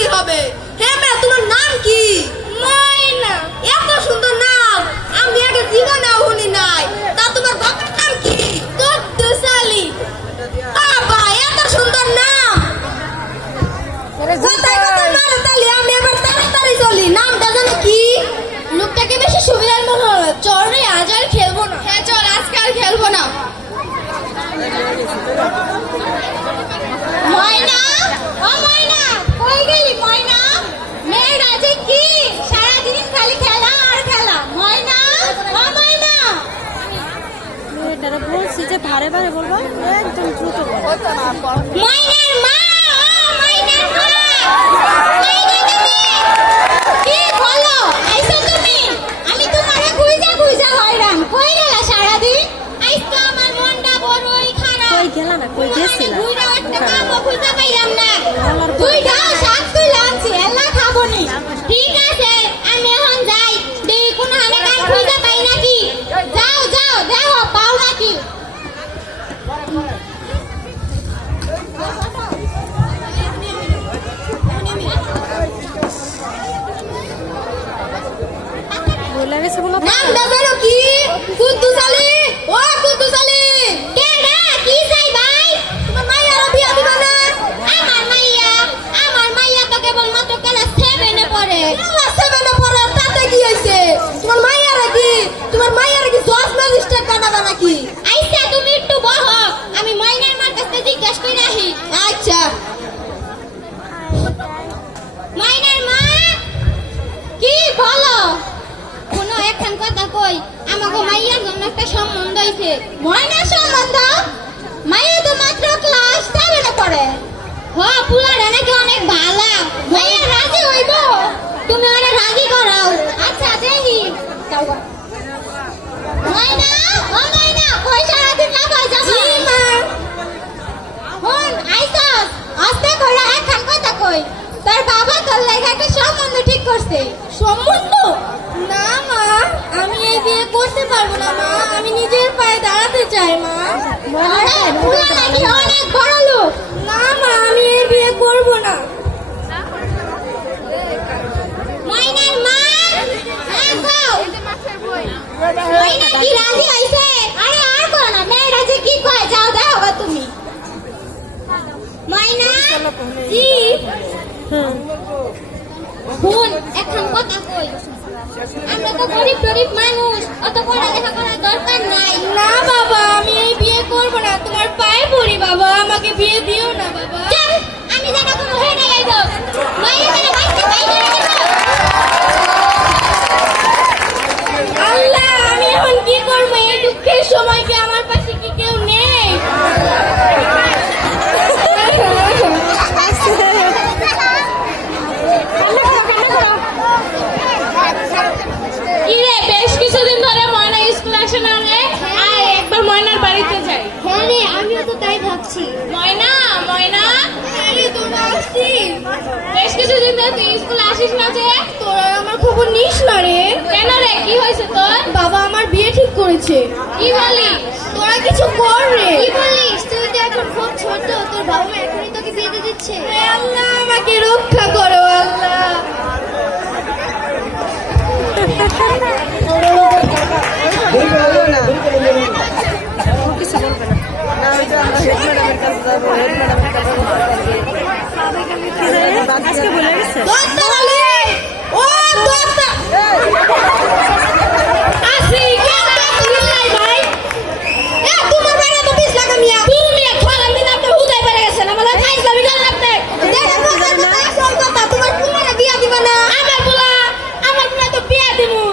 শাশুড়ি হবে। হ্যাঁ মেয়ে, তোমার নাম কি? ময়না। এত সুন্দর নাম আমি আগে জীবনেও শুনি নাই। তা তোমার বাবার নাম কি? কুদ্দুস আলী। বাবা, এত সুন্দর নাম। কোথায় কোথায় মারো তালি, আমি এবার তাড়াতাড়ি চলি। নামটা জানো কি? লোকটাকে বেশি সুবিধার মনে হলো। চল রে, আজ আর খেলবো না। হ্যাঁ চল, আজকে আর খেলবো না। ময়না, ও ময়না, কই গেলি ময়না? মেয়েরা যে কি সারাদিন খালি খেলা আর খেলা। ময়না, ও ময়না। মেয়েটারা বলছি যে ভারে ভারে বলবো, একদম দ্রুত ময়নার মা, ও ময়নার মা। কই গো তুমি? কি বলো? আইছো তুমি? আমি তোমারে খুঁজা খুঁজা হয়রান। কই গেলা সারাদিন? আইছো, আমার মনটা বড়ই খারাপ। কই গেলা না, কই গেছিলা? বুইড়া একটা কামও খুঁজে পাইলাম না। বুইড়া শাক তুই আনছি, এলা খাবো নি। ঠিক আছে, আমি এখন যাই। দেখি কোন হালে কাজ খুঁজে পাই নাকি। যাও যাও, দেখো পাও নাকি। বলে গেছে বলো। নাম দাদারও কি? কুদ্দুস আলী। ও কুদ্দুস আলী। কে রে, কি চাই ভাই? তোমার মাইয়ার বিয়া দিবা না? আমার মাইয়া তো কেবল মাত্র ক্লাস 7 এ পড়ে। ক্লাস 7 এ পড়ে, তাতে কি হইছে? তোমার মাইয়ার কি জজ ম্যাজিস্ট্রেট বানাবা নাকি? আইসা তুমি একটু বহো, আমি মাইনার মার কাছে জিজ্ঞেস কইরা আসি। আচ্ছা। মাইনার মা, কি বলো? কোনো একখান কথা কই, আমাকে মাইয়ার জন্য একটা সম্বন্ধ হইছে। ময়নার সম্বন্ধ? মাইয়া তো মাত্র ক্লাস 7 এ পড়ে। হ, পুলাটা নাকি অনেক ভালো। মাইয়া রাজি হইব? তুমি ওরে রাজি করাও। আচ্ছা দেখি। ময়না, ও ময়না, কই সারাদিন না কই যাবা? জি মা। হন আইছস, আস্তে করে একখান কথা কই। তোর বাবা তোর লাগি একটা সম্বন্ধ ঠিক করছে। সম্বন্ধ? না মা, আমি এই বিয়ে করতে পারবো না মা। আমি নিজের পায়ে দাঁড়াতে চাই মা। আরে পুরা নাকি অনেক বড় লোক। না মা, আমি এই বিয়ে করব না। ময়নার মা, দেখো ময়না কি রাজি হইছে? আরে আর কো না, মেয়েরা যে কি কয়, যাও দেখো তুমি। ময়না জি। হুন এখন কথা কই, আমরা তো গরিব গরিব মানুষ, অত পড়ালেখা করার দরকার নাই। না বাবা, আমি এই বিয়ে করব না। তোমার পায়ে পড়ি বাবা, আমাকে বিয়ে দিও না বাবা। চল, আমি যেটা কোনো হয়ে না যাইব। মাইরে করে বাইতে বাই করে দেব। আল্লাহ, আমি এখন কি করব? এই দুঃখের সময় কি আমার পাশে কি কেউ নেই? কিরে, বেশ কিছুদিন ধরে ময়না স্কুল আসে না রে? আয় একবার ময়নার বাড়িতে যাই। হ্যাঁ রে, আমিও তো তাই ভাবছি। ময়না, ময়না, আরে তোরা আসছিস? বেশ কিছুদিন ধরে তুই স্কুল আসিস না যে? তোরা আমার খবর নিস না রে। কেন রে, কি হয়েছে তোর? বাবা আমার বিয়ে ঠিক করেছে। কি বলিস? তোরা কিছু কর রে। কি বলিস? তুই তো এখন খুব ছোট, তোর বাবা মা এখনই তোকে বিয়ে দিয়ে দিচ্ছে। হে আল্লাহ, আমাকে রক্ষা করো আল্লাহ। কিছু বলবে না। না, ওই যে আমরা হেড ম্যাডামের কাছে যাবো, হেড ম্যাডামের কাছে আজকে বলে গেছে। ও দোস্ত, আসি কেন তুই নাই ভাই? এ তোমার বাইরে তো পিছ লাগা মিয়া। তুমি খোলা মিনা তো হুদাই বেড়ে গেছে না, মানে খাইছ আমি গাল লাগতে। দেখো কথা আসল কথা, তোমার পুলারে বিয়া দিবা না? আমার পুলা তো বিয়া দিমু।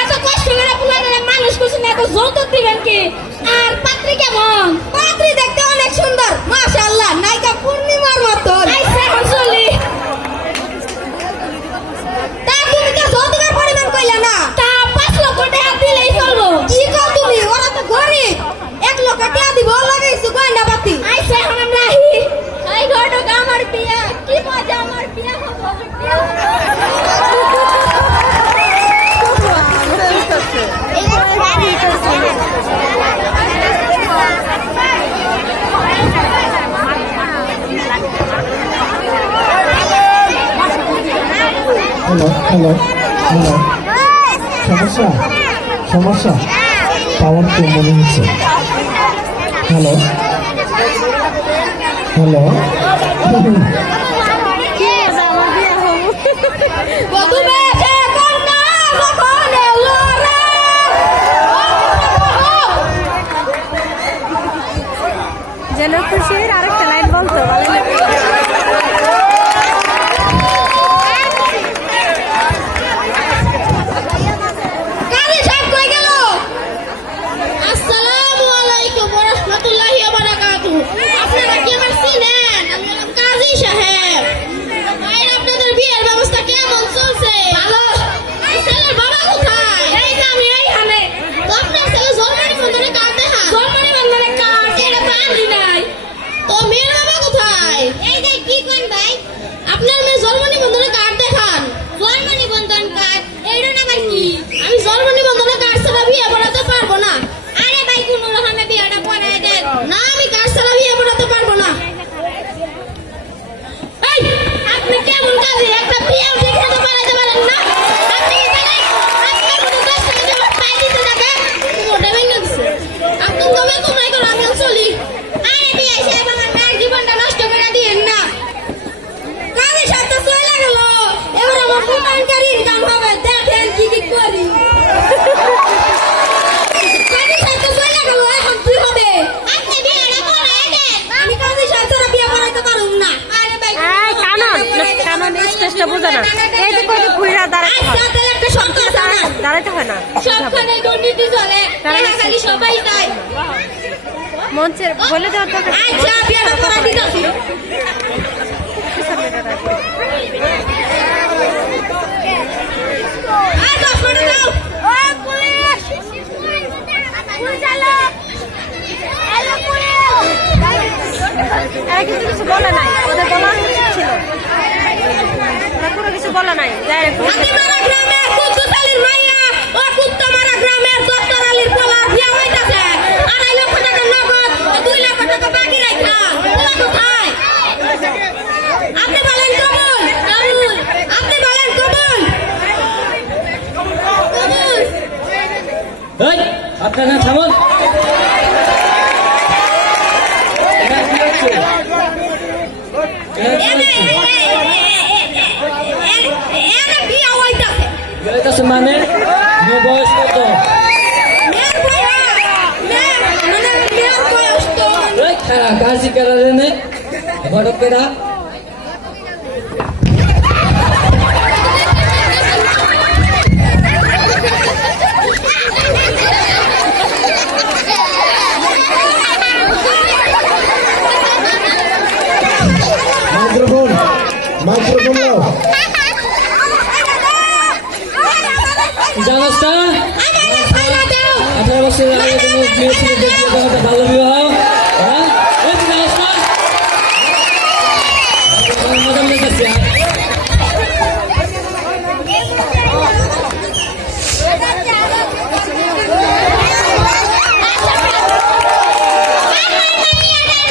এত কষ্ট করে পুলারে মানুষ করছেন, এত যৌতুক দিবেন কি? আর পাত্রী কেমন? পাত্রী দেখতে অনেক সুন্দর, মাশাআল্লাহ, নায়িকা পূর্ণিমার মতো। আইসা এখন চলি। তা তুমি তো যৌতুকের পরিমাণ কইলা না? তা 5 লক্ষ টাকা দিলেই চলবো। কি কও তুমি? ওরা তো গরিব, 1 লক্ষ টাকা দিব লাগাইছো গয়না পাতি। আইসা এখন আমরা আহি। এই ঘটক আমার বিয়া, কি মজা, আমার বিয়া হবে, বিয়া হবে। হ্যালো হ্যালো হ্যালো সমস্যা সমস্যা পাওয়ার তো মনে হচ্ছে হ্যালো হ্যালো বধূ বেশে কন্যা যখন এলো রে। যেন খুশির আরেকটা লাইন বলতো ভালো লাগে। কাজী সাহেব কই গেল? আসসালামু আলাইকুম ওয়া রাহমাতুল্লাহি ওয়া বারাকাতুহু। আপনারা কি আমার চিনেন? আমি হলাম কাজী সাহেব। ভাই আপনাদের বিয়ের ব্যবস্থা কেমন চলছে? ভালো। ছেলের বাবা কোথায়? এই যে আমি এইখানে। তো আপনার ছেলে জন্ম নিবন্ধনে কার্ড দেখান। জন্ম নিবন্ধনে কার্ড এটা তো আনলি নাই। তো মেয়ের বাবা কোথায়? এই যে কি কোন ভাই? আপনার মেয়ের জন্ম নিবন্ধনে কার্ড দেখান। জন্ম নিবন্ধন কার্ড এইটা আবার কি? আমি জন্ম নিবন্ধনে কার্ড ছাড়া বিয়ে পড়াতে পারবো না। আরে ভাই কোন রকমে বিয়েটা পড়ায় দেন। না আমি কার্ড ছাড়া বিয়ে পড়াতে পারবো না। এই আপনি কেমন কাজে একটা বিয়েও দেখাতে পারাতে পারেন না? আপনি কি জানেন? আপনি কোনো কাজ করতে পাই দিতে যাবেন? মোটা ভেঙে দিছে। আপনি তবে তোমরাই করো আমি চলি। আরে বিয়ে সাহেব আমার মেয়ের জীবনটা নষ্ট করে দিয়েন না। কাজের সাথে চলে গেল। এবার আমার ফুটানকারী ইনকাম হবে। দেখেন কি কি করি। কাজের সাথে চলে গেল এখন কি হবে? আপনি বিয়েটা করাই দেন। আমি কাজের সাথে বিয়ে করাইতে পারুম না। আরে ভাই এই কানন কানন স্টেজটা বোঝা না। এই যে কই ঘুরে দাঁড়াতে হয়। আচ্ছা তাহলে একটা শর্ত আছে না? দাঁড়াতে হয় না। সবখানে দুর্নীতি চলে। টাকা খালি সবাই চায়। মঞ্চের বলে দেওয়ার দরকার নেই। আচ্ছা বিয়েটা করা দিতেছি। আর 10 মিনিট দাও। ওই পুলিশ। পুলিশ আলো। আলো পুলিশ। এরা কিন্তু কিছু বলে নাই, ওদের বলা উচিত ছিল। ওরা কোনো কিছু বলে নাই। ডাইরেক্ট হাতিমারা গ্রামের কুদ্দুসালির মাইয়া ও কুত্তামারা গ্রামের দপ্তর আলীর পোলার বিয়া হইতাছে। 2.5 লক্ষ টাকা নগদ ও 2 লক্ষ টাকা বাকি রাখা। ওরা কোথায়? আপনি বলেন কবুল। কবুল। আপনি বলেন কবুল। কবুল। এই আপনারা থামুন। এটা কি হচ্ছে? এনে বিয়া হইতাছে। বেড়াইতেছে মানে মেয়ে বয়স কত? মেয়ের বয়স। মেয়ের বয়স তো। এই খারা কাজী কেরা রে নে ঘটক কেরা? মাইক্রোফোন মাইক্রোফোন নাও জানোস না? আমাকে ফাইলা দাও। 18 বছরের আগে তুমি বিয়ে ছিল দেখিয়ে দেওয়াটা ভালো বিবাহ। হ্যাঁ এই তুই জানোস না? মজা লেগেছে।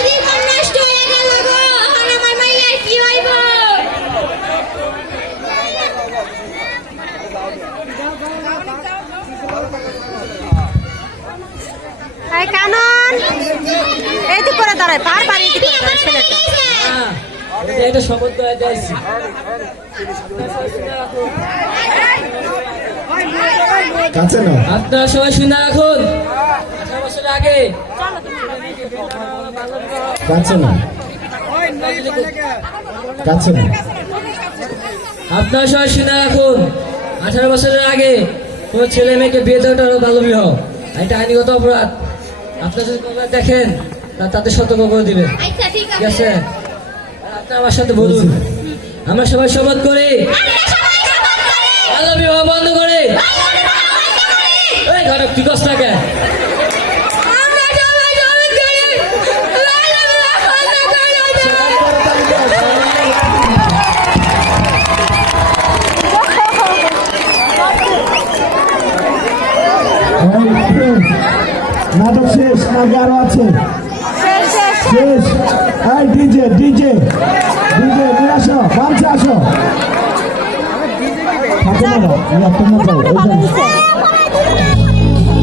জীবন নষ্ট হয়ে গেল গো। এখন আমার মাইয়ার কি হইব? এই কানন এই তো করে দাঁড়ায় বারবার এই দিকে দাঁড়ায় ছেলেটা। হ্যাঁ, এই যে এটা শপথ করে যাইছি। কাছে না আপনারা সবাই শুনে রাখুন। 18 বছর আগে কাছে না কাছে না আপনারা সবাই শুনে রাখুন। 18 বছরের আগে কোনো ছেলে মেয়েকে বিয়ে দেওয়াটা হলো ভালো বিবাহ। এটা আইনগত অপরাধ। আপনারা যদি কোনো দেখেন তাদের সতর্ক করে দিবেন। আচ্ছা ঠিক ঠিক আছে। আছে? আর আপনারা আমার সাথে বলুন, আমরা সবাই শপথ করি আমরা সবাই শপথ করি। ভালো বিবাহ বন্ধ করে। এই ঘরে কি কষ্ট থাকে? আমরা সবাই শপথ করি। ভালো বিবাহ বন্ধ করে। নাটক শেষ নাকি আরো আছে শেষ এই ডিজে ডিজে ডিজে নিয়ে আসো মঞ্চে আসো তোমরা যাও, ওই যে